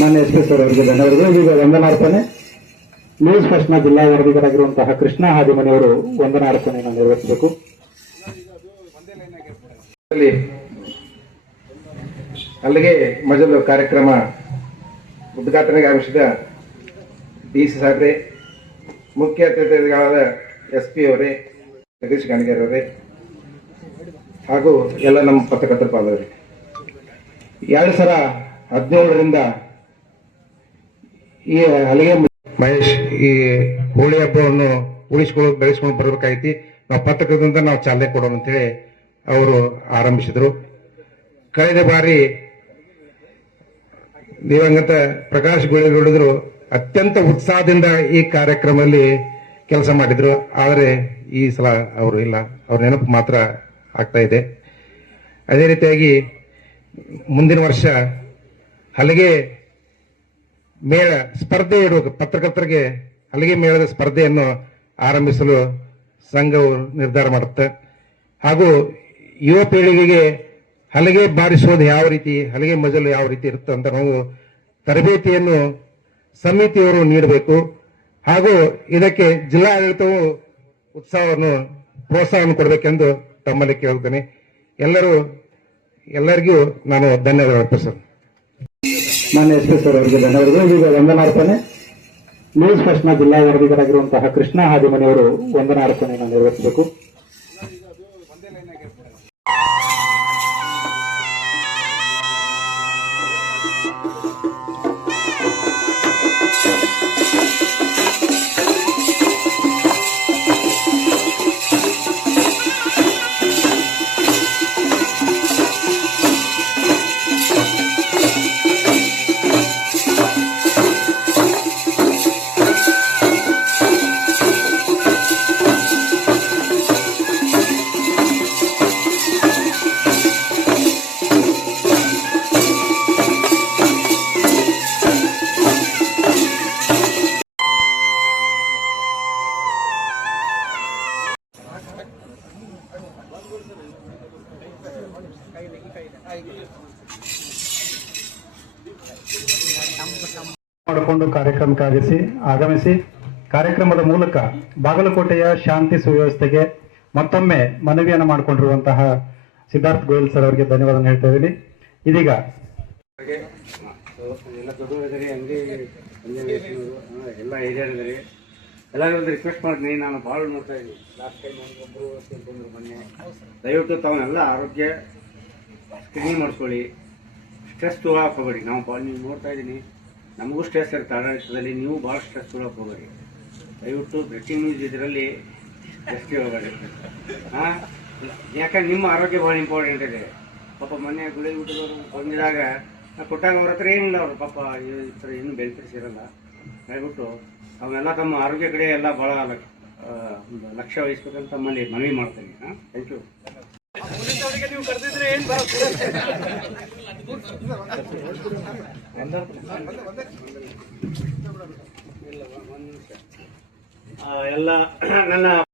ಮಾನ್ಯ S P sir ಅವರಿಗೆ ಧನ್ಯವಾದಗಳು. ಈಗ ವಂದನಾರ್ಪಣೆ ನ್ಯೂಸ್ ಫಸ್ಟ್ನ ಜಿಲ್ಲಾ ವರದಿಗಾರರಾಗಿರುವಂತಹ ಕೃಷ್ಣ ಹಾದಿಮನಿಯವರು ವಂದನಾರ್ಪಣೆಯನ್ನು ನೆರವೇರಿಸಬೇಕು. ಅಲ್ಲಿಗೆ ಮೊದಲು ಕಾರ್ಯಕ್ರಮ ಉದ್ಘಾಟನೆಗೆ ಆಗಮಿಸಿದ ಡಿ.ಸಿ. ಸಾಹೇಬ್ರೆ, ಮುಖ್ಯ ಅತಿಥಿಗಳಾದ SP ಅವರೇ, ಜಗದೀಶ್ ಗಾಣಿಗೇರ್ ಅವರೇ ಹಾಗೂ ಎಲ್ಲ ನಮ್ಮ ಪತ್ರಕರ್ತರ ಪಾಲಕರೇ, 2017ರಿಂದ ಈ ಹಲಿಗೆ ಮಹೇಶ್ ಈ ಹೋಳಿ ಹಬ್ಬವನ್ನು ಉಳಿಸ್ಕೊಳ್ಳೋದು ಬೆಳೆಸ್ಕೊಂಡು ಬರಬೇಕಾಗಿತ್ತು. ನಾವು ಪತ್ರಕರ್ತರಿಂದ ನಾವು ಚಾಲನೆ ಕೊಡೋಣ ಅಂತೇಳಿ ಅವರು ಆರಂಭಿಸಿದರು. ಕಳೆದ ಬಾರಿ ದಿವಂಗತ ಪ್ರಕಾಶ್ ಗುಳೇಗೌಡರು ಅತ್ಯಂತ ಉತ್ಸಾಹದಿಂದ ಈ ಕಾರ್ಯಕ್ರಮದಲ್ಲಿ ಕೆಲಸ ಮಾಡಿದ್ರು. ಆದರೆ ಈ ಸಲ ಅವರು ಇಲ್ಲ, ಅವ್ರ ನೆನಪು ಮಾತ್ರ ಆಗ್ತಾ ಇದೆ. ಅದೇ ರೀತಿಯಾಗಿ ಮುಂದಿನ ವರ್ಷ ಹಲಿಗೆ ಮೇಳ ಸ್ಪರ್ಧೆ ಇಡುವ ಪತ್ರಕರ್ತರಿಗೆ ಹಲಿಗೆ ಮೇಳದ ಸ್ಪರ್ಧೆಯನ್ನು ಆರಂಭಿಸಲು ಸಂಘವು ನಿರ್ಧಾರ ಮಾಡುತ್ತೆ. ಹಾಗೂ ಯುವ ಪೀಳಿಗೆಗೆ ಹಲಿಗೆ ಬಾರಿಸೋದು ಯಾವ ರೀತಿ, ಹಲಿಗೆ ಮಜಲು ಯಾವ ರೀತಿ ಇರುತ್ತೆ ಅಂತ ನಾವು ತರಬೇತಿಯನ್ನು ಸಮಿತಿಯವರು ನೀಡಬೇಕು. ಹಾಗೂ ಇದಕ್ಕೆ ಜಿಲ್ಲಾಡಳಿತವು ಪ್ರೋತ್ಸಾಹವನ್ನು ಕೊಡಬೇಕೆಂದು ತಮ್ಮಲ್ಲಿ ಕೇಳುತ್ತೇನೆ. ಎಲ್ಲರಿಗೂ ನಾನು ಧನ್ಯವಾದ ಅರ್ಪಿಸ್ತೇನೆ. ಮಾನ್ಯ ಎಸ್ ಪಿ ಸರ್ ಅವರಿಗೆ ಧನ್ಯವಾದಗಳು. ಈಗ ವಂದನಾರ್ಪಣೆ ನ್ಯೂಸ್ ಫಸ್ಟ್ನ ಜಿಲ್ಲಾ ವರದಿಗಾರರಾಗಿರುವಂತಹ ಕೃಷ್ಣ ಹಾದಿಮನಿಯವರು ವಂದನಾರ್ಪಣೆಯನ್ನು ನೆರವೇರಿಸಬೇಕು. ಮಾಡಿಕೊಂಡು ಕಾರ್ಯಕ್ರಮಕ್ಕೆ ಆಗಮಿಸಿ ಕಾರ್ಯಕ್ರಮದ ಮೂಲಕ ಬಾಗಲಕೋಟೆಯ ಶಾಂತಿ ಸುವ್ಯವಸ್ಥೆಗೆ ಮತ್ತೊಮ್ಮೆ ಮನವಿಯನ್ನು ಮಾಡಿಕೊಂಡಿರುವಂತಹ ಸಿದ್ಧಾರ್ಥ್ ಗೋಯಲ್ ಸರ್ ಅವರಿಗೆ ಧನ್ಯವಾದ ಹೇಳ್ತಾ ಇದ್ದೀನಿ. ಇದೀಗ ಎಲ್ಲ ಹಿರಿಯರಿದ್ದಾರೆ, ಎಲ್ಲರೂ ಒಂದು ರಿಕ್ವೆಸ್ಟ್ ಮಾಡ್ತೀನಿ. ನಾನು ಭಾಳ ನೋಡ್ತಾ ಇದ್ದೀನಿ, ಲಾಸ್ಟ್ ಟೈಮ್ ಒಬ್ಬರು ಬಂದರು ಮೊನ್ನೆ. ದಯವಿಟ್ಟು ತಾವನ್ನೆಲ್ಲ ಆರೋಗ್ಯ ಸ್ಕ್ರೀನಿಂಗ್ ಮಾಡಿಸ್ಕೊಳ್ಳಿ, ಸ್ಟ್ರೆಸ್ ತೊಗೊಳಕ್ಕೆ ಹೋಗಬೇಡಿ. ನೀವು ನೋಡ್ತಾ ಇದ್ದೀನಿ, ನಮಗೂ ಸ್ಟ್ರೆಸ್ ಇರುತ್ತೆ ಆಡಳಿತದಲ್ಲಿ, ನೀವು ಭಾಳ ಸ್ಟ್ರೆಸ್ ತೊಗೊಳಕ್ಕೆ ಹೋಗಬೇಡಿ. ದಯವಿಟ್ಟು ಬ್ರೇಕಿಂಗ್ ನ್ಯೂಸ್ ಇದರಲ್ಲಿ ಜಾಸ್ತಿ ಹೋಗಬೇಡಿ. ಯಾಕಂದ್ರೆ ನಿಮ್ಮ ಆರೋಗ್ಯ ಭಾಳ ಇಂಪಾರ್ಟೆಂಟ್ ಇದೆ. ಪಾಪ ಮೊನ್ನೆ ಗುಳೇಗೌಡರು ಬಂದಿದಾಗ ಕೊಟ್ಟಾಗ ಅವ್ರ ಹತ್ರ ಏನಿಲ್ಲ, ಅವರು ಪಾಪ ಈ ಥರ ಇನ್ನೂ ಬೆನಿಫಿಟ್ಸ್ ಇರಲ್ಲ. ದಯವಿಟ್ಟು ಅವನ್ನೆಲ್ಲ ತಮ್ಮ ಆರೋಗ್ಯ ಕಡೆ ಎಲ್ಲ ಭಾಳ ಲಕ್ಷ್ಯ ವಹಿಸ್ಬೇಕಂತ ತಮ್ಮಲ್ಲಿ ಮನವಿ ಮಾಡ್ತೀನಿ. Thank you. ನೀವು ಕರೆದಿದ್ರೆ ಏನು ಎಲ್ಲ ನನ್ನ